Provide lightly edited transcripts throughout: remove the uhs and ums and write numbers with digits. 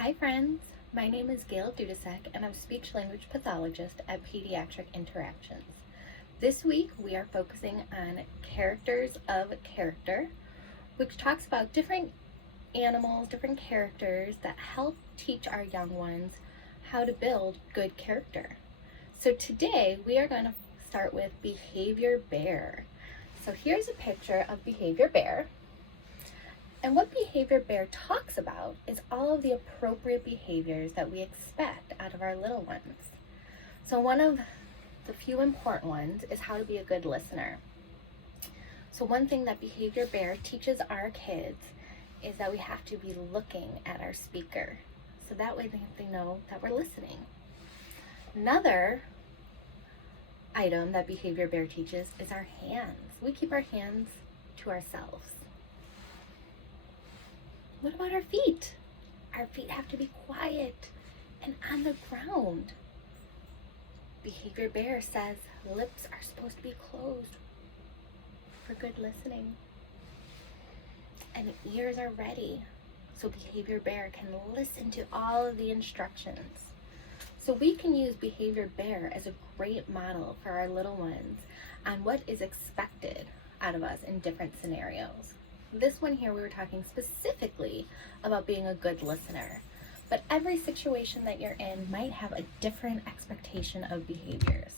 Hi friends, my name is Gail and I'm speech language pathologist at Pediatric Interactions. This week we are focusing on characters of character, which talks about different animals, different characters that help teach our young ones how to build good character. So today we are going to start with Behavior Bear. So here's a picture of Behavior Bear. And what Behavior Bear talks about is all of the appropriate behaviors that we expect out of our little ones. So one of the few important ones is how to be a good listener. So one thing that Behavior Bear teaches our kids is that we have to be looking at our speaker. So that way they know that we're listening. Another item that Behavior Bear teaches is our hands. We keep our hands to ourselves. What about our feet? Our feet have to be quiet and on the ground. Behavior Bear says lips are supposed to be closed for good listening. And ears are ready, so Behavior Bear can listen to all of the instructions. So we can use Behavior Bear as a great model for our little ones on what is expected out of us in different scenarios. This one here, we were talking specifically about being a good listener, but every situation that you're in might have a different expectation of behaviors.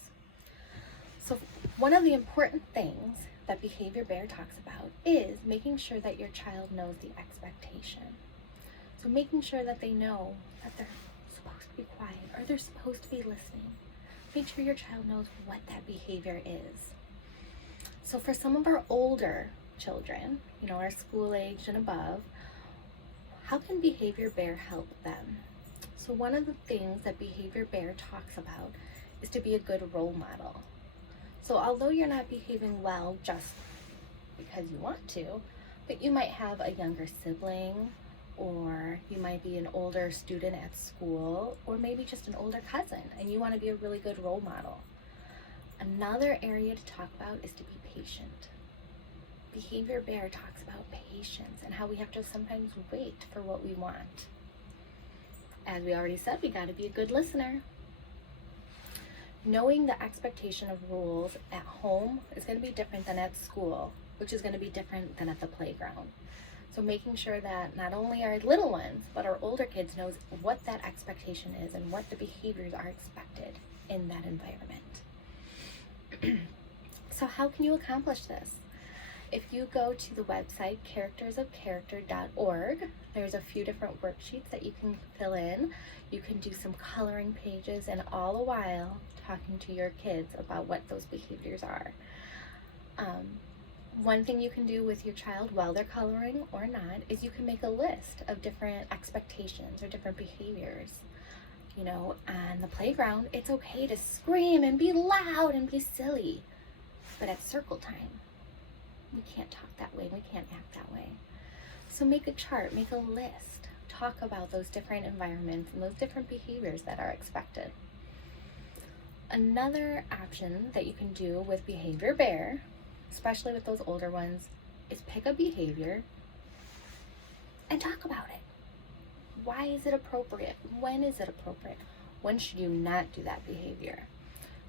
So one of the important things that Behavior Bear talks about is making sure that your child knows the expectation. So making sure that they know that they're supposed to be quiet or they're supposed to be listening. Make sure your child knows what that behavior is. So for some of our older children, our school age and above, how can Behavior Bear help them? So one of the things that Behavior Bear talks about is to be a good role model. So although you're not behaving well just because you want to, but you might have a younger sibling, or you might be an older student at school, or maybe just an older cousin, and you want to be a really good role model. Another area to talk about is to be patient. Behavior Bear talks about patience and how we have to sometimes wait for what we want. As we already said, we got to be a good listener. Knowing the expectation of rules at home is going to be different than at school, which is going to be different than at the playground. So making sure that not only our little ones, but our older kids knows what that expectation is and what the behaviors are expected in that environment. So how can you accomplish this? If you go to the website charactersofcharacter.org, there's a few different worksheets that you can fill in. You can do some coloring pages, and all the while talking to your kids about what those behaviors are. One thing you can do with your child while they're coloring or not is you can make a list of different expectations or different behaviors. On the playground, it's okay to scream and be loud and be silly, but at circle time, we can't talk that way, we can't act that way. So make a chart, make a list, talk about those different environments and those different behaviors that are expected. Another option that you can do with Behavior Bear, especially with those older ones, is pick a behavior and talk about it. Why is it appropriate? When is it appropriate? When should you not do that behavior?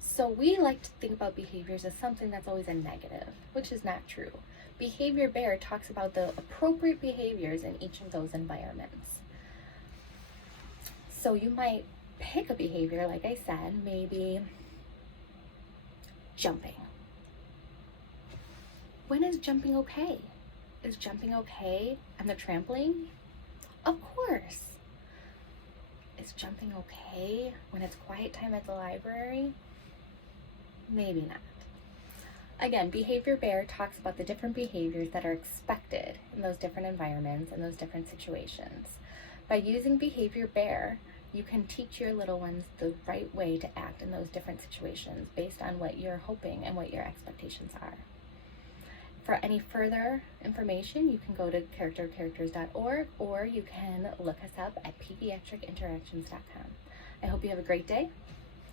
So we like to think about behaviors as something that's always a negative, which is not true. Behavior Bear talks about the appropriate behaviors in each of those environments. So you might pick a behavior, like I said, maybe jumping. When is jumping okay? Is jumping okay on the trampoline? Of course. Is jumping okay when it's quiet time at the library? Maybe not. Again, Behavior Bear talks about the different behaviors that are expected in those different environments and those different situations. By using Behavior Bear, you can teach your little ones the right way to act in those different situations based on what you're hoping and what your expectations are. For any further information, you can go to charactercharacters.org, or you can look us up at pediatricinteractions.com. I hope you have a great day.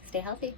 Stay healthy.